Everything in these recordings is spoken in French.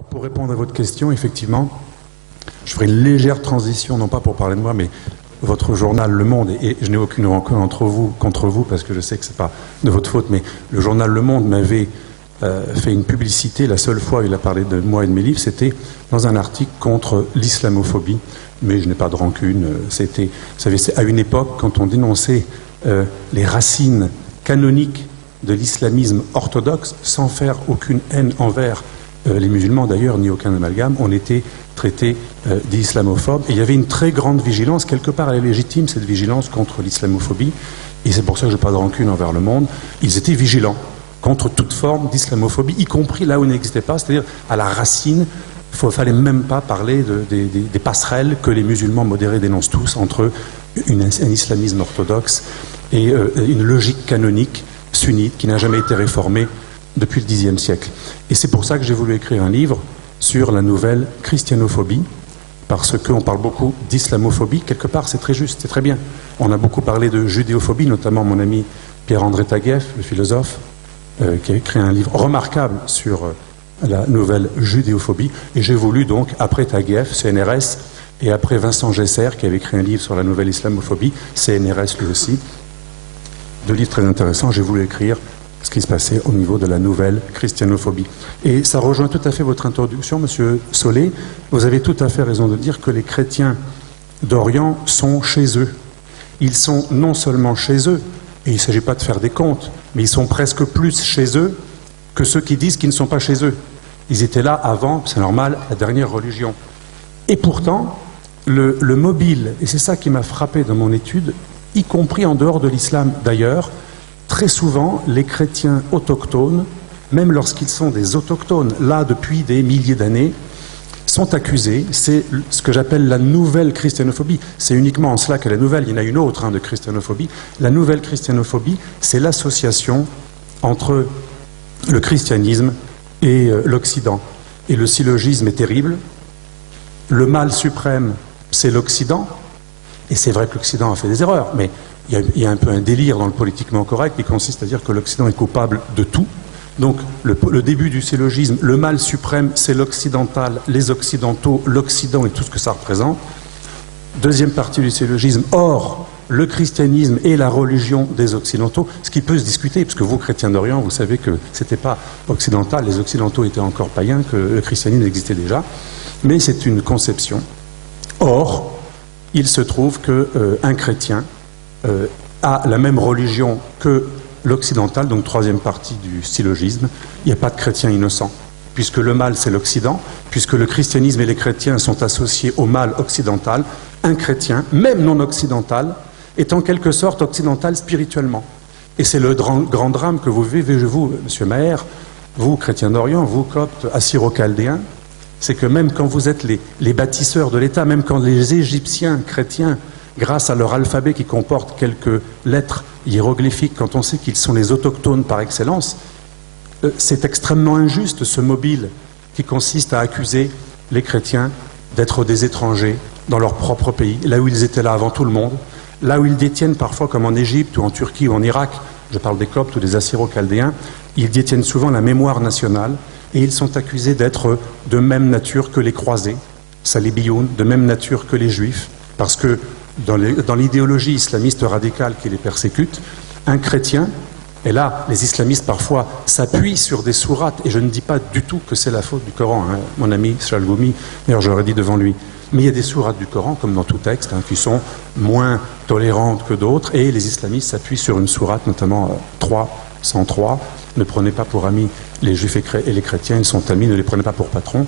Alors pour répondre à votre question, effectivement, je ferai une légère transition, non pas pour parler de moi, mais votre journal Le Monde, et je n'ai aucune rancune contre vous, parce que je sais que ce n'est pas de votre faute, mais le journal Le Monde m'avait fait une publicité, la seule fois où il a parlé de moi et de mes livres, c'était dans un article contre l'islamophobie, mais je n'ai pas de rancune, c'était, vous savez, c'est à une époque, quand on dénonçait les racines canoniques de l'islamisme orthodoxe, sans faire aucune haine envers les musulmans d'ailleurs, ni aucun amalgame, on était traité d'islamophobes. Et il y avait une très grande vigilance, quelque part elle est légitime cette vigilance contre l'islamophobie, et c'est pour ça que je n'ai pas de rancune envers le monde. Ils étaient vigilants contre toute forme d'islamophobie, y compris là où il n'existait pas, c'est-à-dire à la racine. Il ne fallait même pas parler des passerelles que les musulmans modérés dénoncent tous entre un islamisme orthodoxe et une logique canonique sunnite qui n'a jamais été réformée depuis le Xe siècle. Et c'est pour ça que j'ai voulu écrire un livre sur la nouvelle christianophobie, parce qu'on parle beaucoup d'islamophobie, quelque part c'est très juste, c'est très bien. On a beaucoup parlé de judéophobie, notamment mon ami Pierre-André Taguieff, le philosophe, qui a écrit un livre remarquable sur la nouvelle judéophobie, et j'ai voulu donc, après Taguieff, CNRS, et après Vincent Gesser, qui avait écrit un livre sur la nouvelle islamophobie, CNRS lui aussi, deux livres très intéressants, j'ai voulu écrire ce qui se passait au niveau de la nouvelle christianophobie. Et ça rejoint tout à fait votre introduction, Monsieur Solé. Vous avez tout à fait raison de dire que les chrétiens d'Orient sont chez eux. Ils sont non seulement chez eux, et il ne s'agit pas de faire des comptes, mais ils sont presque plus chez eux que ceux qui disent qu'ils ne sont pas chez eux. Ils étaient là avant, c'est normal, la dernière religion. Et pourtant, le mobile, et c'est ça qui m'a frappé dans mon étude, y compris en dehors de l'islam d'ailleurs, très souvent, les chrétiens autochtones, même lorsqu'ils sont des autochtones, là depuis des milliers d'années, sont accusés. C'est ce que j'appelle la nouvelle christianophobie. C'est uniquement en cela qu'elle est nouvelle. Il y en a une autre de christianophobie. La nouvelle christianophobie, c'est l'association entre le christianisme et l'Occident. Et le syllogisme est terrible. Le mal suprême, c'est l'Occident. Et c'est vrai que l'Occident a fait des erreurs, mais il y a un peu un délire dans le politiquement correct qui consiste à dire que l'Occident est coupable de tout. Donc le début du syllogisme, le mal suprême, c'est l'occidental, les occidentaux, l'Occident et tout ce que ça représente. Deuxième partie du syllogisme, or, le christianisme est la religion des occidentaux, ce qui peut se discuter, parce que vous, chrétiens d'Orient, vous savez que ce n'était pas occidental, les occidentaux étaient encore païens, que le christianisme existait déjà, mais c'est une conception. Or, il se trouve qu'un chrétien a la même religion que l'occidental, donc troisième partie du syllogisme. Il n'y a pas de chrétien innocent, puisque le mal c'est l'Occident, puisque le christianisme et les chrétiens sont associés au mal occidental. Un chrétien, même non occidental, est en quelque sorte occidental spirituellement. Et c'est le grand drame que vous vivez, vous, Monsieur Maher, vous, chrétiens d'Orient, vous, coptes, assyro-chaldéens, c'est que même quand vous êtes les bâtisseurs de l'État, même quand les Égyptiens chrétiens, grâce à leur alphabet qui comporte quelques lettres hiéroglyphiques, quand on sait qu'ils sont les autochtones par excellence, c'est extrêmement injuste ce mobile qui consiste à accuser les chrétiens d'être des étrangers dans leur propre pays, là où ils étaient là avant tout le monde, là où ils détiennent parfois, comme en Égypte ou en Turquie ou en Irak, je parle des Coptes ou des Assyro-Chaldéens, ils détiennent souvent la mémoire nationale et ils sont accusés d'être de même nature que les croisés, Salibiyoun, de même nature que les Juifs, parce que dans l'idéologie islamiste radicale qui les persécute, un chrétien, et là les islamistes parfois s'appuient sur des sourates, et je ne dis pas du tout que c'est la faute du Coran, hein, mon ami Chalgoumi, d'ailleurs j'aurais dit devant lui, mais il y a des sourates du Coran, comme dans tout texte, qui sont moins tolérantes que d'autres, et les islamistes s'appuient sur une sourate, notamment 303, ne prenez pas pour amis les juifs et les chrétiens, ils sont amis, ne les prenez pas pour patrons.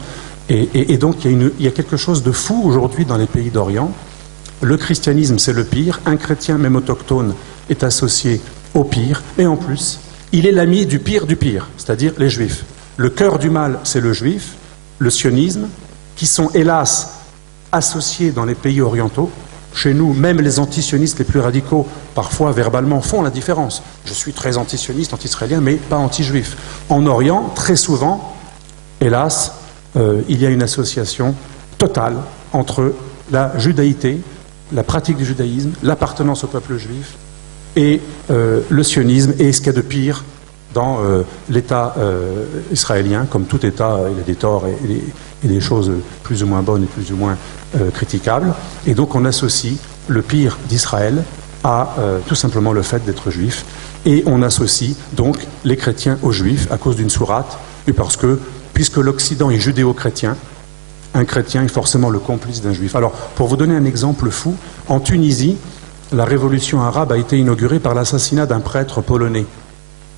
Et donc il y a quelque chose de fou aujourd'hui dans les pays d'Orient. Le christianisme, c'est le pire. Un chrétien, même autochtone, est associé au pire. Et en plus, il est l'ami du pire, c'est-à-dire les juifs. Le cœur du mal, c'est le juif, le sionisme, qui sont hélas associés dans les pays orientaux. Chez nous, même les antisionistes les plus radicaux, parfois verbalement, font la différence. Je suis très antisioniste, anti-israélien, mais pas anti-juif. En Orient, très souvent, hélas, il y a une association totale entre la judaïté, la pratique du judaïsme, l'appartenance au peuple juif et le sionisme et ce qu'il y a de pire, dans l'État israélien. Comme tout État, il a des torts et des choses plus ou moins bonnes et plus ou moins critiquables. Et donc on associe le pire d'Israël à tout simplement le fait d'être juif. Et on associe donc les chrétiens aux juifs à cause d'une sourate, et parce que, puisque l'Occident est judéo-chrétien, un chrétien est forcément le complice d'un juif. Alors, pour vous donner un exemple fou, en Tunisie, la révolution arabe a été inaugurée par l'assassinat d'un prêtre polonais.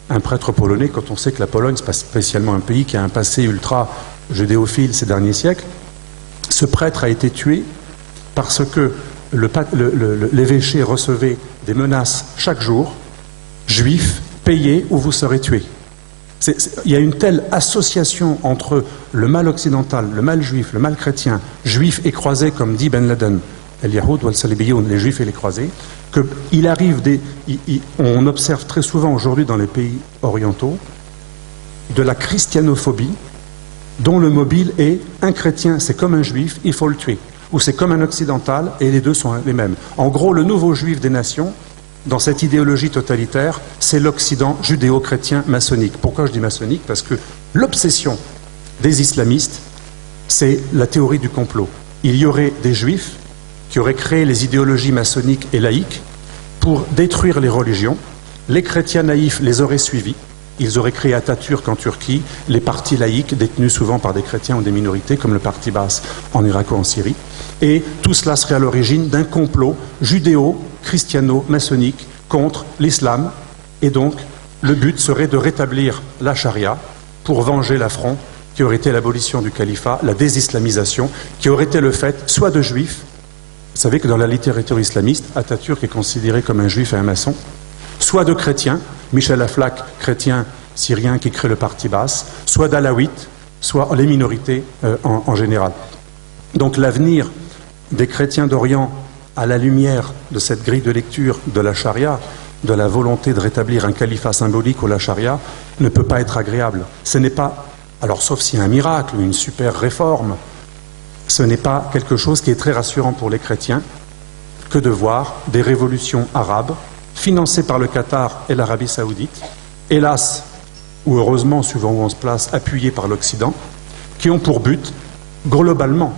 Un prêtre polonais, quand on sait que la Pologne, c'est pas spécialement un pays qui a un passé ultra judéophile ces derniers siècles, ce prêtre a été tué parce que l'évêché recevait des menaces chaque jour, juifs, payez ou vous serez tués. Il y a une telle association entre le mal occidental, le mal juif, le mal chrétien, juif et croisé, comme dit Ben Laden, el-Yahoud ou al-Salibiyoun, les juifs et les croisés, qu'il arrive on observe très souvent aujourd'hui dans les pays orientaux de la christianophobie dont le mobile est un chrétien, c'est comme un juif, il faut le tuer. Ou c'est comme un occidental et les deux sont les mêmes. En gros, le nouveau juif des nations, dans cette idéologie totalitaire, c'est l'Occident judéo-chrétien maçonnique. Pourquoi je dis maçonnique? Parce que l'obsession des islamistes, c'est la théorie du complot. Il y aurait des juifs qui auraient créé les idéologies maçonniques et laïques pour détruire les religions. Les chrétiens naïfs les auraient suivis. Ils auraient créé Atatürk en Turquie, les partis laïques détenus souvent par des chrétiens ou des minorités, comme le parti Baas en Irak ou en Syrie. Et tout cela serait à l'origine d'un complot judéo-christiano-maçonnique contre l'islam. Et donc, le but serait de rétablir la charia pour venger l'affront qui aurait été l'abolition du califat, la désislamisation, qui aurait été le fait soit de juifs. Vous savez que dans la littérature islamiste, Atatürk est considéré comme un juif et un maçon, soit de chrétiens, Michel Aflaq, chrétien syrien qui crée le parti Baas, soit d'alaouites, soit les minorités en général. Donc l'avenir des chrétiens d'Orient à la lumière de cette grille de lecture de la charia, de la volonté de rétablir un califat symbolique ou la charia, ne peut pas être agréable. Ce n'est pas, alors sauf s'il y a un miracle ou une super réforme, ce n'est pas quelque chose qui est très rassurant pour les chrétiens que de voir des révolutions arabes financées par le Qatar et l'Arabie saoudite, hélas, ou heureusement, suivant où on se place, appuyées par l'Occident, qui ont pour but, globalement,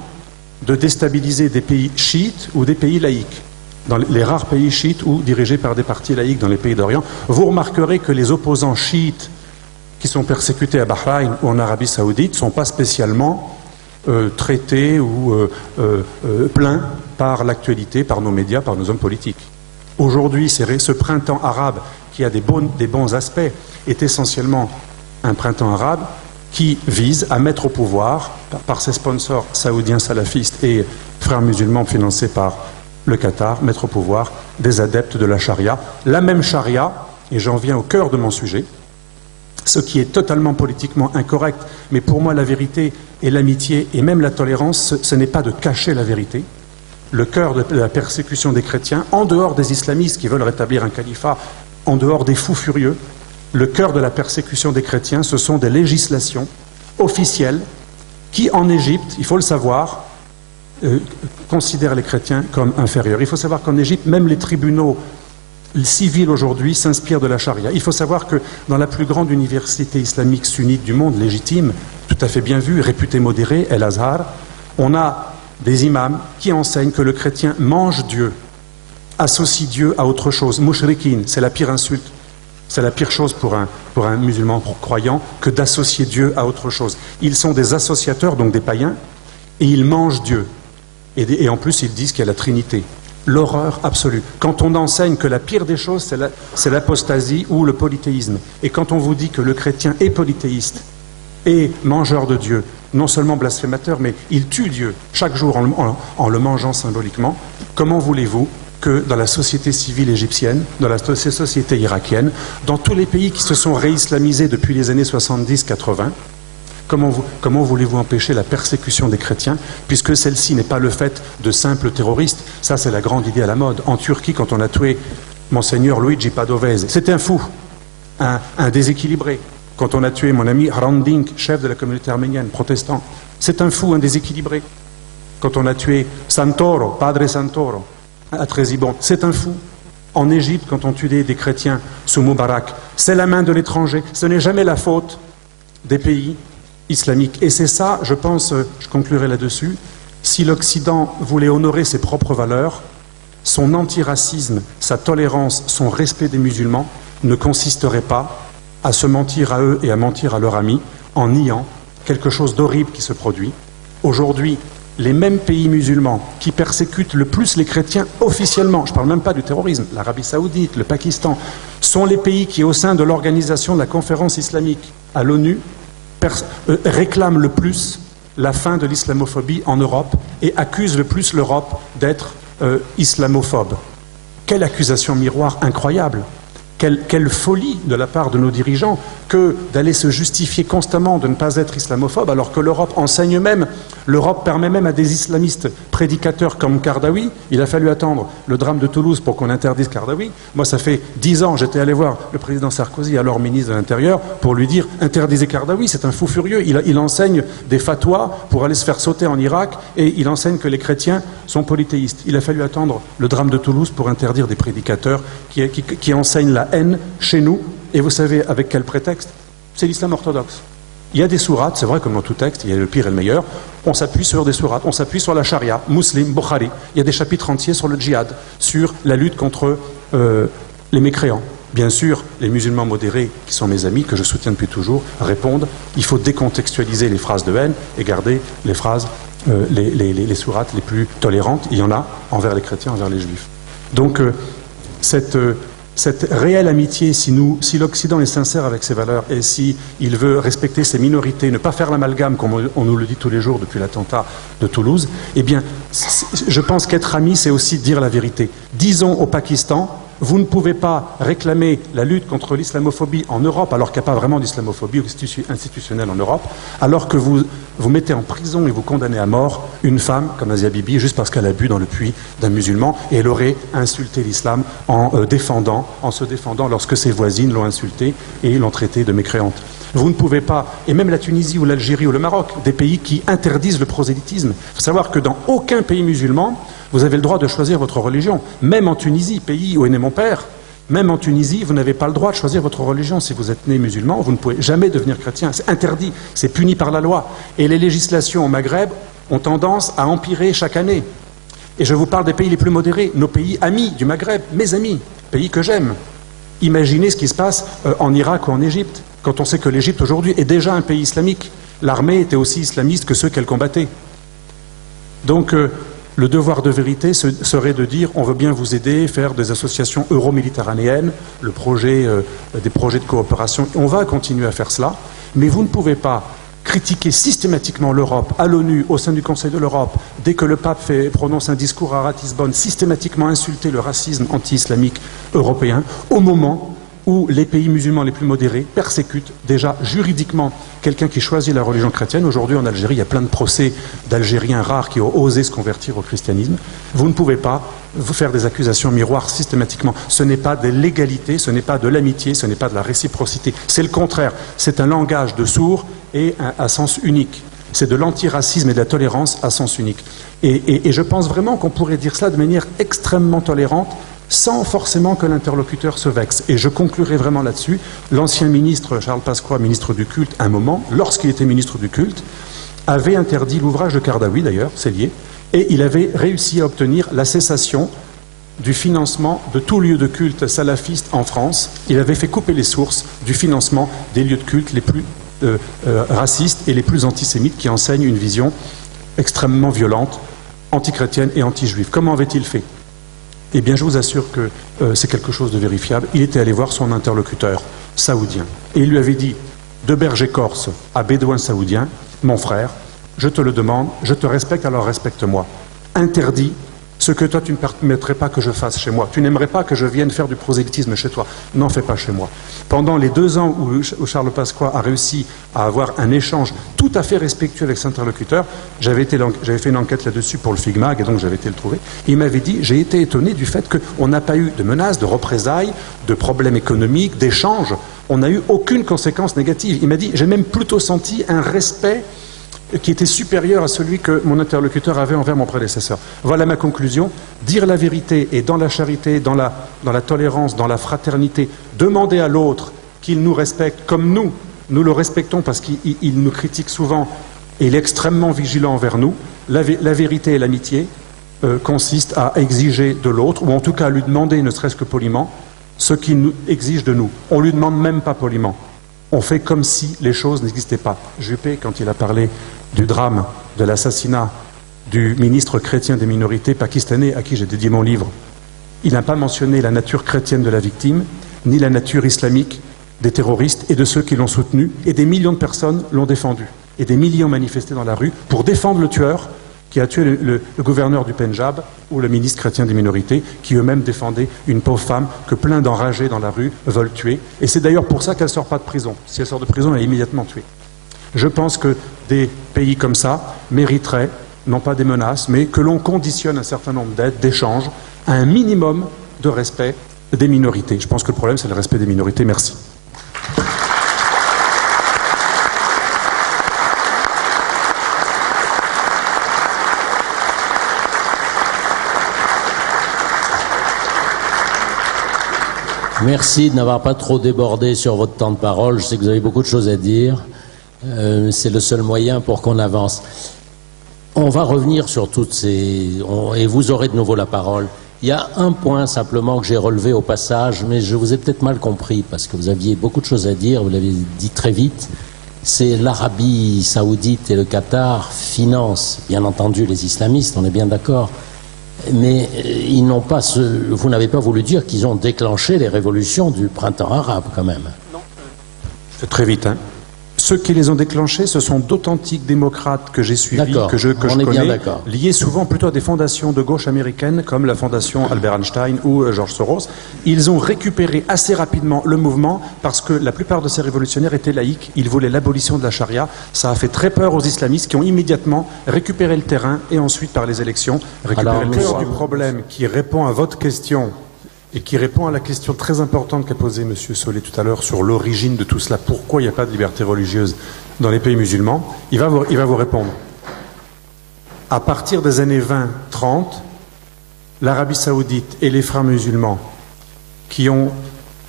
de déstabiliser des pays chiites ou des pays laïques. Dans les rares pays chiites ou dirigés par des partis laïques dans les pays d'Orient, vous remarquerez que les opposants chiites qui sont persécutés à Bahreïn ou en Arabie saoudite ne sont pas spécialement traités ou plaints par l'actualité, par nos médias, par nos hommes politiques. Aujourd'hui, ce printemps arabe, qui a des bons aspects, est essentiellement un printemps arabe qui vise à mettre au pouvoir, par ses sponsors saoudiens salafistes et frères musulmans financés par le Qatar, mettre au pouvoir des adeptes de la charia. La même charia, et j'en viens au cœur de mon sujet, ce qui est totalement politiquement incorrect, mais pour moi la vérité et l'amitié et même la tolérance, ce n'est pas de cacher la vérité. Le cœur de la persécution des chrétiens, en dehors des islamistes qui veulent rétablir un califat, en dehors des fous furieux, le cœur de la persécution des chrétiens, ce sont des législations officielles qui, en Égypte, il faut le savoir, considèrent les chrétiens comme inférieurs. Il faut savoir qu'en Égypte, même les tribunaux civils aujourd'hui s'inspirent de la charia. Il faut savoir que dans la plus grande université islamique sunnite du monde, légitime, tout à fait bien vue, réputée modérée, El Azhar, on a des imams qui enseignent que le chrétien mange Dieu, associe Dieu à autre chose. Mushrikin, c'est la pire insulte. C'est la pire chose pour un musulman croyant que d'associer Dieu à autre chose. Ils sont des associateurs, donc des païens, et ils mangent Dieu. Et en plus, ils disent qu'il y a la Trinité. L'horreur absolue. Quand on enseigne que la pire des choses, c'est l'apostasie ou le polythéisme, et quand on vous dit que le chrétien est polythéiste et mangeur de Dieu, non seulement blasphémateur, mais il tue Dieu chaque jour en le mangeant symboliquement, comment voulez-vous que dans la société civile égyptienne, dans la société irakienne, dans tous les pays qui se sont réislamisés depuis les années 70-80, comment voulez-vous empêcher la persécution des chrétiens, puisque celle-ci n'est pas le fait de simples terroristes. Ça, c'est la grande idée à la mode. En Turquie, quand on a tué Monseigneur Luigi Padovese, c'était un fou, un déséquilibré. Quand on a tué mon ami Hrant Dink, chef de la communauté arménienne, protestant, c'est un fou, un déséquilibré. Quand on a tué Santoro, Padre Santoro, à Trésibon, c'est un fou. En Égypte, quand on tue des chrétiens sous Moubarak, c'est la main de l'étranger. Ce n'est jamais la faute des pays islamiques. Et c'est ça, je pense, je conclurai là-dessus, si l'Occident voulait honorer ses propres valeurs, son antiracisme, sa tolérance, son respect des musulmans ne consisterait pas à se mentir à eux et à mentir à leurs amis en niant quelque chose d'horrible qui se produit. Aujourd'hui, les mêmes pays musulmans qui persécutent le plus les chrétiens officiellement, je ne parle même pas du terrorisme, l'Arabie Saoudite, le Pakistan, sont les pays qui, au sein de l'organisation de la conférence islamique à l'ONU, réclament le plus la fin de l'islamophobie en Europe et accusent le plus l'Europe d'être islamophobe. Quelle accusation miroir incroyable! Quelle folie de la part de nos dirigeants que d'aller se justifier constamment de ne pas être islamophobe alors que l'Europe enseigne même, l'Europe permet même à des islamistes prédicateurs comme Kardawi, il a fallu attendre le drame de Toulouse pour qu'on interdise Kardawi. Moi ça fait 10 ans, j'étais allé voir le président Sarkozy, alors ministre de l'Intérieur, pour lui dire interdisez Kardawi, c'est un fou furieux, il enseigne des fatwas pour aller se faire sauter en Irak et il enseigne que les chrétiens sont polythéistes. Il a fallu attendre le drame de Toulouse pour interdire des prédicateurs qui enseignent la haine chez nous. Et vous savez avec quel prétexte? C'est l'islam orthodoxe. Il y a des sourates, c'est vrai comme dans tout texte, il y a le pire et le meilleur, on s'appuie sur des sourates, on s'appuie sur la charia, Muslim, Bukhari, il y a des chapitres entiers sur le djihad, sur la lutte contre les mécréants. Bien sûr, les musulmans modérés, qui sont mes amis, que je soutiens depuis toujours, répondent, il faut décontextualiser les phrases de haine et garder les phrases, les sourates les plus tolérantes, il y en a envers les chrétiens, envers les juifs. Donc cette réelle amitié, si l'Occident est sincère avec ses valeurs et s'il veut respecter ses minorités, ne pas faire l'amalgame, comme on nous le dit tous les jours depuis l'attentat de Toulouse, eh bien, je pense qu'être ami, c'est aussi dire la vérité. Disons au Pakistan, vous ne pouvez pas réclamer la lutte contre l'islamophobie en Europe, alors qu'il n'y a pas vraiment d'islamophobie institutionnelle en Europe, alors que vous mettez en prison et vous condamnez à mort une femme comme Asia Bibi juste parce qu'elle a bu dans le puits d'un musulman et elle aurait insulté l'islam en se défendant lorsque ses voisines l'ont insultée et l'ont traitée de mécréante. Vous ne pouvez pas, et même la Tunisie ou l'Algérie ou le Maroc, des pays qui interdisent le prosélytisme. Il faut savoir que dans aucun pays musulman, vous avez le droit de choisir votre religion. Même en Tunisie, pays où est né mon père, même en Tunisie, vous n'avez pas le droit de choisir votre religion. Si vous êtes né musulman, vous ne pouvez jamais devenir chrétien. C'est interdit, c'est puni par la loi. Et les législations au Maghreb ont tendance à empirer chaque année. Et je vous parle des pays les plus modérés, nos pays amis du Maghreb, mes amis, pays que j'aime. Imaginez ce qui se passe en Irak ou en Égypte, quand on sait que l'Égypte aujourd'hui est déjà un pays islamique. L'armée était aussi islamiste que ceux qu'elle combattait. Donc le devoir de vérité serait de dire on veut bien vous aider, faire des associations euro-méditerranéennes, des projets de coopération. On va continuer à faire cela, mais vous ne pouvez pas critiquer systématiquement l'Europe à l'ONU, au sein du Conseil de l'Europe, dès que le pape prononce un discours à Ratisbonne, systématiquement insulter le racisme anti-islamique européen, au moment où les pays musulmans les plus modérés persécutent déjà juridiquement quelqu'un qui choisit la religion chrétienne. Aujourd'hui en Algérie, il y a plein de procès d'Algériens rares qui ont osé se convertir au christianisme. Vous ne pouvez pas vous faire des accusations miroirs systématiquement. Ce n'est pas de l'égalité, ce n'est pas de l'amitié, ce n'est pas de la réciprocité. C'est le contraire. C'est un langage de sourds et à sens unique. C'est de l'antiracisme et de la tolérance à sens unique. Et je pense vraiment qu'on pourrait dire cela de manière extrêmement tolérante, sans forcément que l'interlocuteur se vexe. Et je conclurai vraiment là-dessus. L'ancien ministre Charles Pasqua, ministre du culte, à un moment, lorsqu'il était ministre du culte, avait interdit l'ouvrage de Kardawi, d'ailleurs, c'est lié, et il avait réussi à obtenir la cessation du financement de tout lieu de culte salafiste en France. Il avait fait couper les sources du financement des lieux de culte les plus racistes et les plus antisémites qui enseignent une vision extrêmement violente, antichrétienne et anti-juive. Comment avait-il fait ? Eh bien, je vous assure que c'est quelque chose de vérifiable. Il était allé voir son interlocuteur saoudien et il lui avait dit, de berger corse à bédouin saoudien, mon frère, je te le demande, je te respecte, alors respecte-moi. Interdis ce que toi tu ne permettrais pas que je fasse chez moi. Tu n'aimerais pas que je vienne faire du prosélytisme chez toi. N'en fais pas chez moi. Pendant les 2 ans où Charles Pasqua a réussi à avoir un échange tout à fait respectueux avec son interlocuteur, j'avais fait une enquête là-dessus pour le FIGMAG et donc j'avais été le trouver. Il m'avait dit, j'ai été étonné du fait qu'on n'a pas eu de menaces, de représailles, de problèmes économiques, d'échanges. On n'a eu aucune conséquence négative. Il m'a dit, j'ai même plutôt senti un respect qui était supérieur à celui que mon interlocuteur avait envers mon prédécesseur. Voilà ma conclusion. Dire la vérité et dans la charité, dans la tolérance, dans la fraternité, demander à l'autre qu'il nous respecte comme nous le respectons parce qu'il nous critique souvent et il est extrêmement vigilant envers nous. La vérité et l'amitié consistent à exiger de l'autre, ou en tout cas à lui demander, ne serait-ce que poliment, ce qu'il nous exige de nous. On ne lui demande même pas poliment. On fait comme si les choses n'existaient pas. Juppé, quand il a parlé du drame de l'assassinat du ministre chrétien des minorités pakistanais à qui j'ai dédié mon livre, il n'a pas mentionné la nature chrétienne de la victime, ni la nature islamique des terroristes et de ceux qui l'ont soutenu, et des millions de personnes l'ont défendu. Et des milliers ont manifesté dans la rue pour défendre le tueur qui a tué le gouverneur du Pendjab ou le ministre chrétien des minorités, qui eux-mêmes défendaient une pauvre femme que plein d'enragés dans la rue veulent tuer. Et c'est d'ailleurs pour ça qu'elle ne sort pas de prison. Si elle sort de prison, elle est immédiatement tuée. Je pense que des pays comme ça mériteraient, non pas des menaces, mais que l'on conditionne un certain nombre d'aides, d'échanges, à un minimum de respect des minorités. Je pense que le problème, c'est le respect des minorités. Merci. Merci de n'avoir pas trop débordé sur votre temps de parole. Je sais que vous avez beaucoup de choses à dire. C'est le seul moyen pour qu'on avance. On va revenir sur toutes ces... et vous aurez de nouveau la parole. Il y a un point simplement que j'ai relevé au passage, mais je vous ai peut-être mal compris, parce que vous aviez beaucoup de choses à dire, vous l'avez dit très vite. C'est l'Arabie saoudite et le Qatar financent, bien entendu, les islamistes, on est bien d'accord. Mais ils n'ont pas vous n'avez pas voulu dire qu'ils ont déclenché les révolutions du printemps arabe, quand même. Non. Je fais très vite, hein. Ceux qui les ont déclenchés, ce sont d'authentiques démocrates que j'ai suivis, que je connais, liés souvent plutôt à des fondations de gauche américaines, comme la fondation Albert Einstein ou George Soros. Ils ont récupéré assez rapidement le mouvement, parce que la plupart de ces révolutionnaires étaient laïcs, ils voulaient l'abolition de la charia. Ça a fait très peur aux islamistes qui ont immédiatement récupéré le terrain et ensuite, par les élections, récupéré le cœur du problème qui répond à votre question. Et qui répond à la question très importante qu'a posée M. Solé tout à l'heure sur l'origine de tout cela. Pourquoi il n'y a pas de liberté religieuse dans les pays musulmans? Il va vous répondre. À partir des années 20-30, l'Arabie saoudite et les frères musulmans, qui ont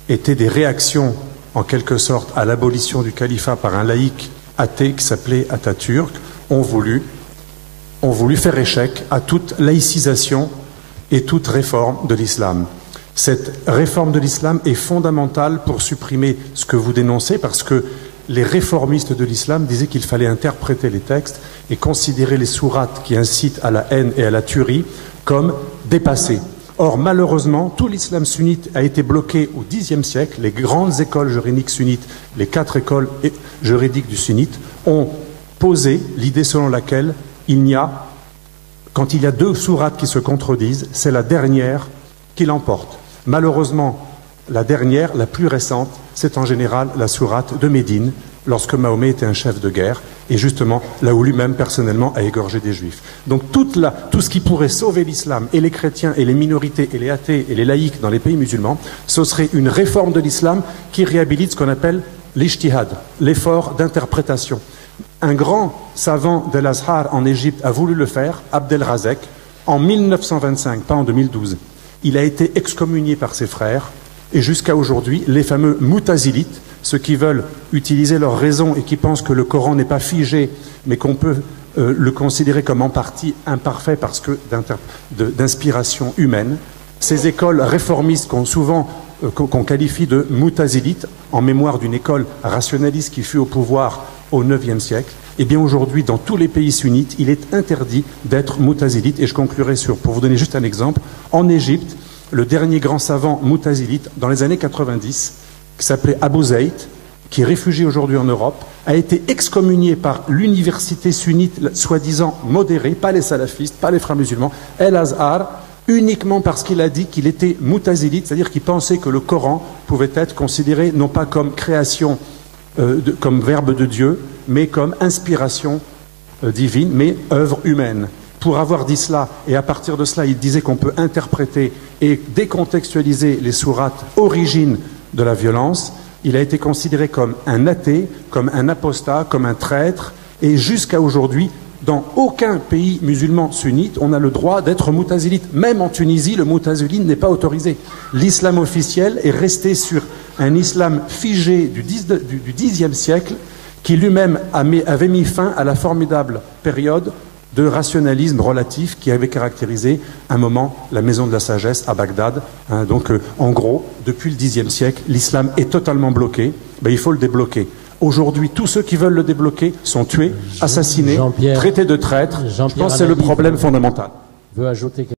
été des réactions, en quelque sorte, à l'abolition du califat par un laïc athée qui s'appelait Atatürk, ont voulu faire échec à toute laïcisation et toute réforme de l'islam. Cette réforme de l'islam est fondamentale pour supprimer ce que vous dénoncez, parce que les réformistes de l'islam disaient qu'il fallait interpréter les textes et considérer les sourates qui incitent à la haine et à la tuerie comme dépassées. Or, malheureusement, tout l'islam sunnite a été bloqué au Xe siècle. Les grandes écoles juridiques sunnites, les 4 écoles juridiques du sunnite, ont posé l'idée selon laquelle quand il y a 2 sourates qui se contredisent, c'est la dernière qui l'emporte. Malheureusement, la dernière, la plus récente, c'est en général la sourate de Médine, lorsque Mahomet était un chef de guerre, et justement là où lui-même personnellement a égorgé des juifs. Donc tout ce qui pourrait sauver l'islam, et les chrétiens, et les minorités, et les athées, et les laïcs dans les pays musulmans, ce serait une réforme de l'islam qui réhabilite ce qu'on appelle l'ijtihad, l'effort d'interprétation. Un grand savant de l'Azhar en Égypte a voulu le faire, Abdel Razek, en 1925, pas en 2012. Il a été excommunié par ses frères, et jusqu'à aujourd'hui, les fameux Moutazilites, ceux qui veulent utiliser leur raison et qui pensent que le Coran n'est pas figé, mais qu'on peut le considérer comme en partie imparfait parce que d'inspiration humaine, ces écoles réformistes qu'on qualifie de Moutazilites, en mémoire d'une école rationaliste qui fut au pouvoir au IXe siècle, eh bien aujourd'hui, dans tous les pays sunnites, il est interdit d'être moutazilite. Et je conclurai pour vous donner juste un exemple, en Égypte, le dernier grand savant moutazilite, dans les années 90, qui s'appelait Abu Zayd, qui est réfugié aujourd'hui en Europe, a été excommunié par l'université sunnite, soi-disant modérée, pas les salafistes, pas les frères musulmans, El Azhar, uniquement parce qu'il a dit qu'il était moutazilite, c'est-à-dire qu'il pensait que le Coran pouvait être considéré non pas comme création, comme verbe de Dieu, mais comme inspiration divine, mais œuvre humaine. Pour avoir dit cela, et à partir de cela, il disait qu'on peut interpréter et décontextualiser les sourates origines de la violence, il a été considéré comme un athée, comme un apostat, comme un traître, Et jusqu'à aujourd'hui, dans aucun pays musulman sunnite, on a le droit d'être moutazilite. Même en Tunisie, le moutaziline n'est pas autorisé. L'islam officiel est resté sur un islam figé du Xe siècle, qui lui-même avait mis fin à la formidable période de rationalisme relatif qui avait caractérisé un moment la maison de la sagesse à Bagdad. Donc, en gros, depuis le Xe siècle, l'islam est totalement bloqué. Ben, il faut le débloquer. Aujourd'hui, tous ceux qui veulent le débloquer sont tués, assassinés, traités de traîtres. Je pense que c'est le problème fondamental. Veut ajouter